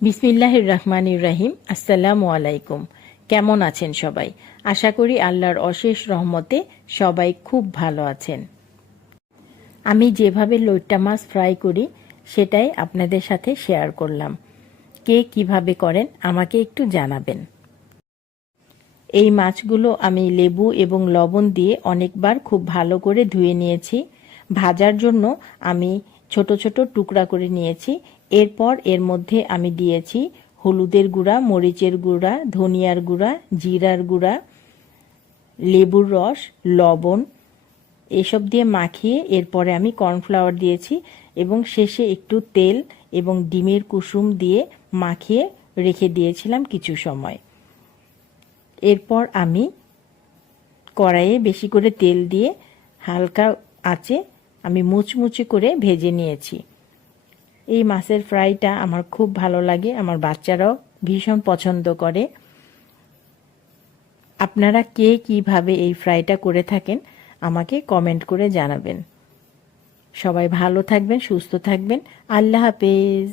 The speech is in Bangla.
বিসমিল্লাহির রহমানির রহিম। আসসালামু আলাইকুম। কেমন আছেন সবাই? আশা করি আল্লাহর অশেষ রহমতে সবাই খুব ভালো আছেন। আমি যেভাবে লইট্টা মাছ ফ্রাই করি সেটাই আপনাদের সাথে শেয়ার করলাম। কে কিভাবে করেন আমাকে একটু জানাবেন। এই মাছগুলো আমি লেবু এবং লবণ দিয়ে অনেকবার খুব ভালো করে ধুয়ে নিয়েছি। ভাজার জন্য আমি ছোট ছোট টুকরা করে নিয়েছি। এরপর এর মধ্যে আমি দিয়েছি হলুদের গুঁড়া, মরিচের গুঁড়া, ধনিয়ার গুঁড়া, জিরার গুঁড়া, লেবুর রস, লবণ এসব দিয়ে মাখিয়ে এরপরে আমি কর্নফ্লাওয়ার দিয়েছি এবং শেষে একটু তেল এবং ডিমের কুসুম দিয়ে মাখিয়ে রেখে দিয়েছিলাম কিছু সময়। এরপর আমি কড়াইয়ে বেশি করে তেল দিয়ে হালকা আঁচে আমি মুচমুচে করে ভেজে নিয়েছি। এই মাছের ফ্রাইটা আমার খুব ভালো লাগে, আমার বাচ্চারাও ভীষণ পছন্দ করে। আপনারা কে কিভাবে এই ফ্রাইটা করে থাকেন আমাকে কমেন্ট করে জানাবেন। সবাই ভালো থাকবেন, সুস্থ থাকবেন। আল্লাহ হাফেজ।